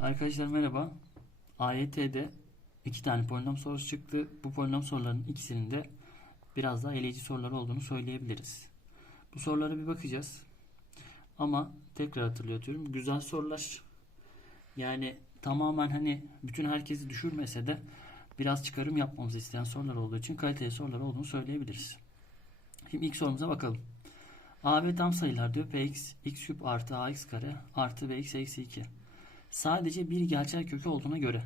Arkadaşlar merhaba. AYT'de iki tane polinom sorusu çıktı. Bu polinom sorularının ikisinin de biraz daha eleyici sorular olduğunu söyleyebiliriz. Bu sorulara bir bakacağız. Ama tekrar hatırlatıyorum. Güzel sorular. Yani tamamen hani bütün herkesi düşürmese de biraz çıkarım yapmamızı isteyen sorular olduğu için kaliteli sorular olduğunu söyleyebiliriz. Şimdi ilk sorumuza bakalım. A ve tam sayılar diyor. Px x küp artı ax kare artı bx eksi 2. Sadece bir gerçel kökü olduğuna göre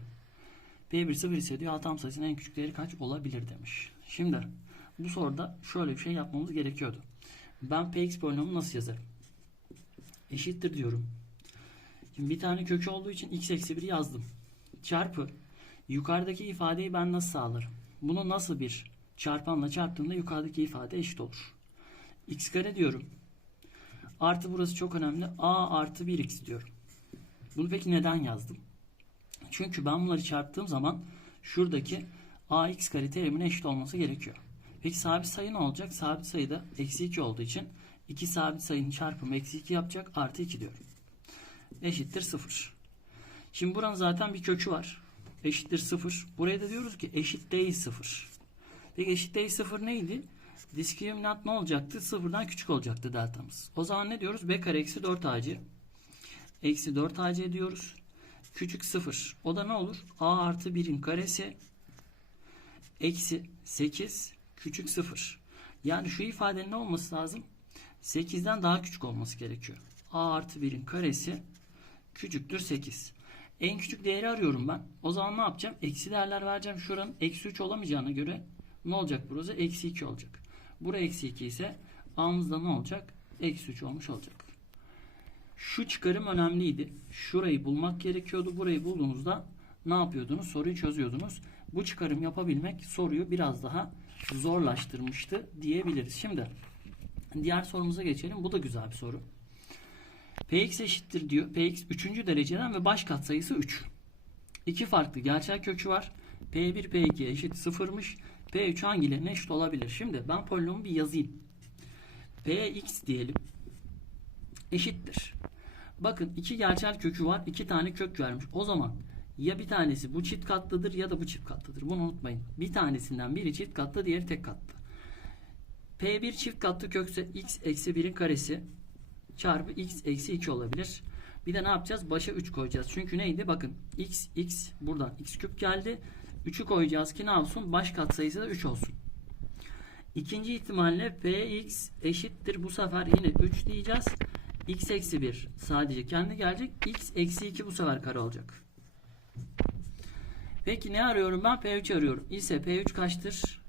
P1 0 ise diyor A tam sayısının en küçük değeri kaç olabilir demiş. Şimdi bu soruda şöyle bir şey yapmamız gerekiyordu. Ben Px polinomunu nasıl yazarım? Eşittir diyorum. Şimdi bir tane kökü olduğu için x eksi 1 yazdım. Çarpı yukarıdaki ifadeyi ben nasıl sağlarım? Bunu nasıl bir çarpanla çarptığımda yukarıdaki ifade eşit olur. x kare diyorum. Artı burası çok önemli. a artı 1x diyorum. Bunu peki neden yazdım? Çünkü ben bunları çarptığım zaman şuradaki ax kare terimine eşit olması gerekiyor. Peki sabit sayı ne olacak? Sabit sayıda eksi 2 olduğu için iki sabit sayının çarpımı eksi 2 yapacak artı 2 diyorum. Eşittir 0. Şimdi buranın zaten bir kökü var. Eşittir 0. Buraya da diyoruz ki eşit değil 0. Peki eşit değil 0 neydi? Diskriminant ne olacaktı? Sıfırdan küçük olacaktı deltamız. O zaman ne diyoruz? b kare eksi 4 ac eksi 4 ac diyoruz. Küçük 0. O da ne olur? a artı 1'in karesi eksi 8 küçük 0. Yani şu ifadenin ne olması lazım? 8'den daha küçük olması gerekiyor. a artı 1'in karesi küçüktür 8. En küçük değeri arıyorum ben. O zaman ne yapacağım? Eksi değerler vereceğim. Şuranın eksi 3 olamayacağına göre ne olacak burası? Eksi 2 olacak. Bura eksi 2 ise a'mızda ne olacak? Eksi 3 olmuş olacak. Şu çıkarım önemliydi. Şurayı bulmak gerekiyordu. Burayı bulduğunuzda ne yapıyordunuz? Soruyu çözüyordunuz. Bu çıkarım yapabilmek soruyu biraz daha zorlaştırmıştı diyebiliriz. Şimdi diğer sorumuza geçelim. Bu da güzel bir soru. Px eşittir diyor. Px 3. dereceden ve baş katsayısı 3. İki farklı gerçel kökü var. P1 P2 eşit 0'mış. P3 hangilerine eşit olabilir? Şimdi ben polinomu bir yazayım. Px diyelim. Eşittir. Bakın iki gerçel kökü var. iki tane kök vermiş. O zaman ya bir tanesi bu çift katlıdır ya da bu çift katlıdır. Bunu unutmayın. Bir tanesinden biri çift katlı diğeri tek katlı. P1 çift katlı kökse x eksi 1'in karesi çarpı x eksi 2 olabilir. Bir de ne yapacağız? Başa 3 koyacağız. Çünkü neydi? Bakın x x buradan x küp geldi. 3'ü koyacağız ki ne olsun? Baş katsayısı da 3 olsun. İkinci ihtimalle px eşittir. Bu sefer yine 3 diyeceğiz. X eksi 1 sadece kendi gelecek. x eksi 2 bu sefer kare olacak. Peki ne arıyorum ben? P3 arıyorum. İse P3 kaçtır?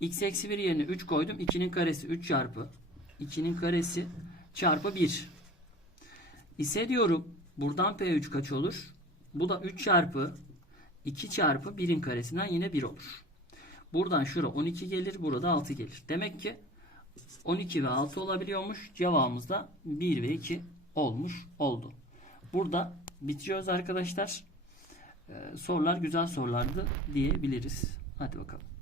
x eksi 1 yerine 3 koydum. 2'nin karesi 3 çarpı 2'nin karesi çarpı 1. İse diyorum buradan P3 kaç olur? Bu da 3 çarpı 2 çarpı 1'in karesinden yine 1 olur. Buradan şura 12 gelir. Burada 6 gelir. Demek ki 12 ve 6 olabiliyormuş. Cevabımız da 1 ve 2 olmuş oldu. Burada bitiriyoruz arkadaşlar. Ee, sorular güzel sorulardı diyebiliriz. Hadi bakalım.